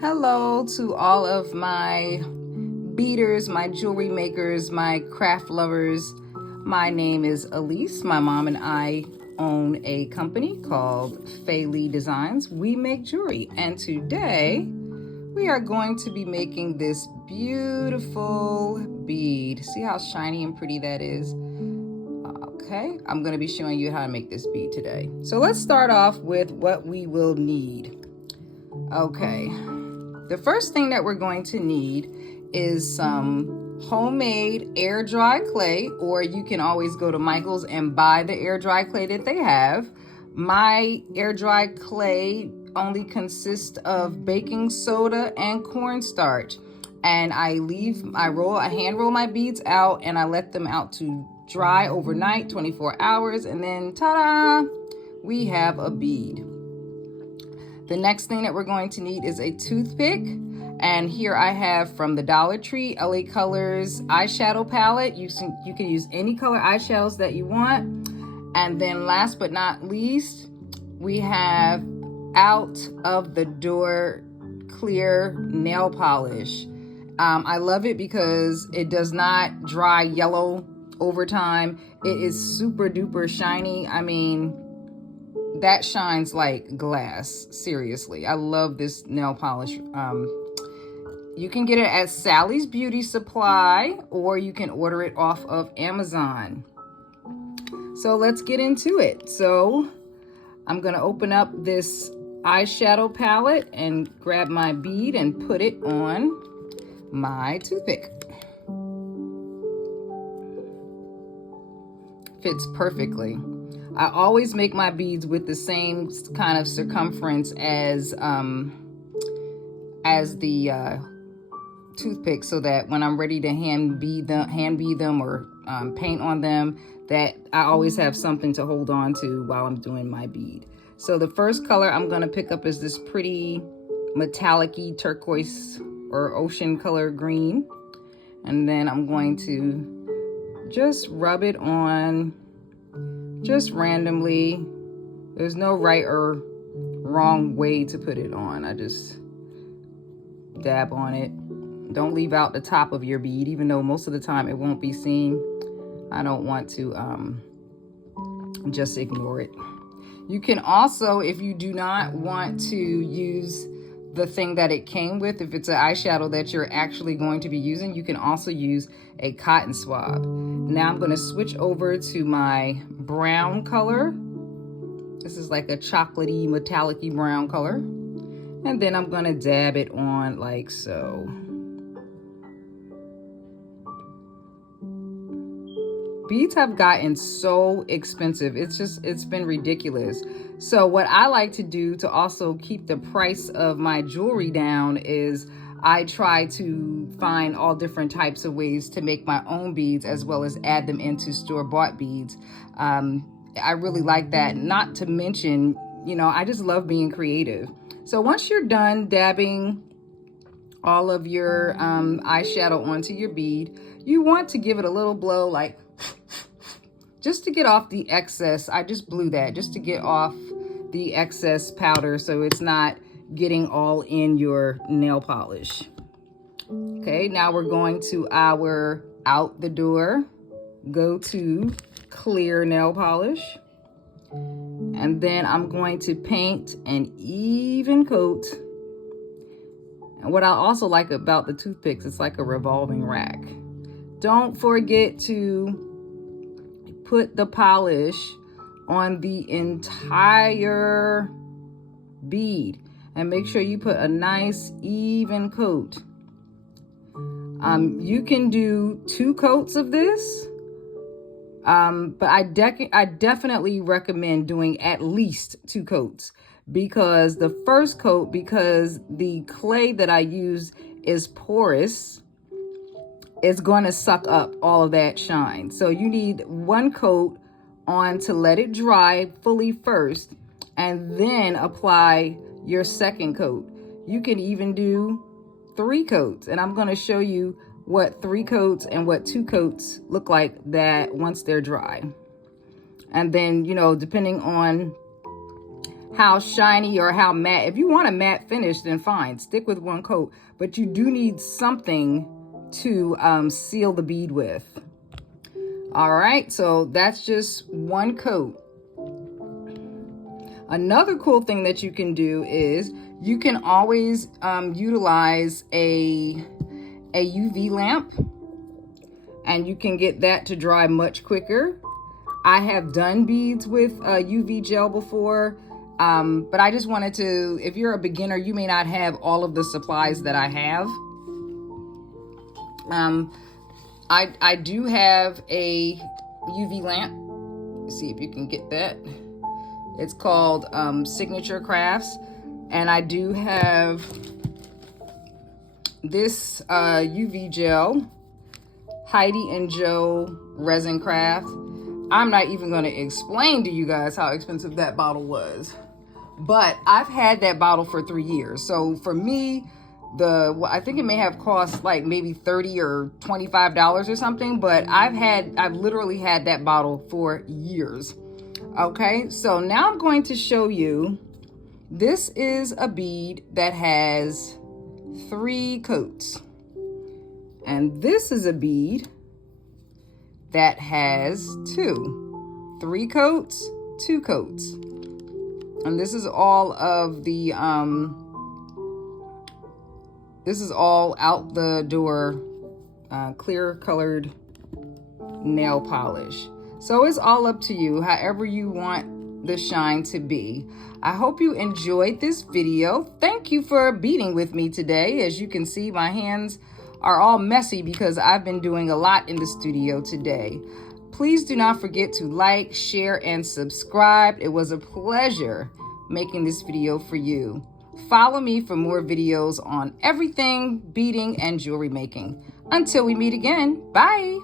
Hello to all of my beaders, my jewelry makers, my craft lovers. My name is Elise. My mom and I own a company called Lee Designs. We make jewelry, and today we are going to be making this beautiful bead. See how shiny and pretty that is? Okay, I'm going to be showing you how to make this bead today. So let's start off with what we will need. Okay. The first thing that we're going to need is some homemade air dry clay, or you can always go to Michael's and buy the air dry clay that they have. My air dry clay only consists of baking soda and cornstarch, and I hand roll my beads out and I let them out to dry overnight, 24 hours, and then ta-da, we have a bead. The next thing that we're going to need is a toothpick. And here I have from the Dollar Tree LA Colors eyeshadow palette. You can use any color eyeshadows that you want. And then last but not least, we have Out of the Door clear nail polish. I love it because it does not dry yellow over time. It is super duper shiny. I mean, that shines like glass. Seriously, I love this nail polish. You can get it at Sally's Beauty Supply, or you can order it off of Amazon. So let's get into it. So I'm gonna open up this eyeshadow palette and grab my bead and put it on my toothpick. Fits perfectly. I always make my beads with the same kind of circumference as the toothpick, so that when I'm ready to hand bead them or paint on them, that I always have something to hold on to while I'm doing my bead. So the first color I'm going to pick up is this pretty metallic-y turquoise or ocean color green, and then I'm going to just rub it on just randomly. There's no right or wrong way to put it on. I just dab on it. Don't leave out the top of your bead, even though most of the time it won't be seen. I don't want to just ignore it. You can also, if you do not want to use the thing that it came with, if it's an eyeshadow that you're actually going to be using, you can also use a cotton swab. Now I'm going to switch over to my brown color. This is like a chocolatey, metallic-y brown color. And then I'm going to dab it on like so. Beads have gotten so expensive. It's been ridiculous. So what I like to do to also keep the price of my jewelry down is I try to find all different types of ways to make my own beads, as well as add them into store-bought beads. I really like that. Not to mention, I just love being creative. So once you're done dabbing all of your eyeshadow onto your bead, you want to give it a little blow, like just to get off the excess. I just blew that just to get off the excess powder so it's not getting all in your nail polish. Okay, now we're going to our Out the Door Go To clear nail polish. And then I'm going to paint an even coat. And what I also like about the toothpicks, it's like a revolving rack. Don't forget to put the polish on the entire bead and make sure you put a nice even coat. You can do 2 coats of this, but I definitely recommend doing at least 2 coats, because the first coat, because the clay that I use is porous, it's going to suck up all of that shine. So you need 1 coat on to let it dry fully first, and then apply your second coat. You can even do 3 coats, and I'm going to show you what 3 coats and what 2 coats look like that once they're dry. And then, depending on how shiny or how matte. If you want a matte finish, then fine, stick with one coat, but you do need something to seal the bead with. All right, so that's just one coat. Another cool thing that you can do is you can always utilize a UV lamp, and you can get that to dry much quicker. I have done beads with UV gel before, but I just wanted to, if you're a beginner, you may not have all of the supplies that I have. I do have a UV lamp. Let's see if you can get that. It's called Signature Crafts, and I do have this UV gel, Heidi and Joe Resin Craft. I'm not even going to explain to you guys how expensive that bottle was, but I've had that bottle for 3 years. So for me, I think it may have cost like maybe $30 or $25 or something, but I've literally had that bottle for years. Okay, so now I'm going to show you, this is a bead that has 3 coats, and this is a bead that has 2. 3 coats, 2 coats, and this is all of the this is all out the door clear colored nail polish. So it's all up to you, however you want the shine to be. I hope you enjoyed this video. Thank you for beading with me today. As you can see, my hands are all messy because I've been doing a lot in the studio today. Please do not forget to like, share, and subscribe. It was a pleasure making this video for you. Follow me for more videos on everything beading and jewelry making. Until we meet again, bye.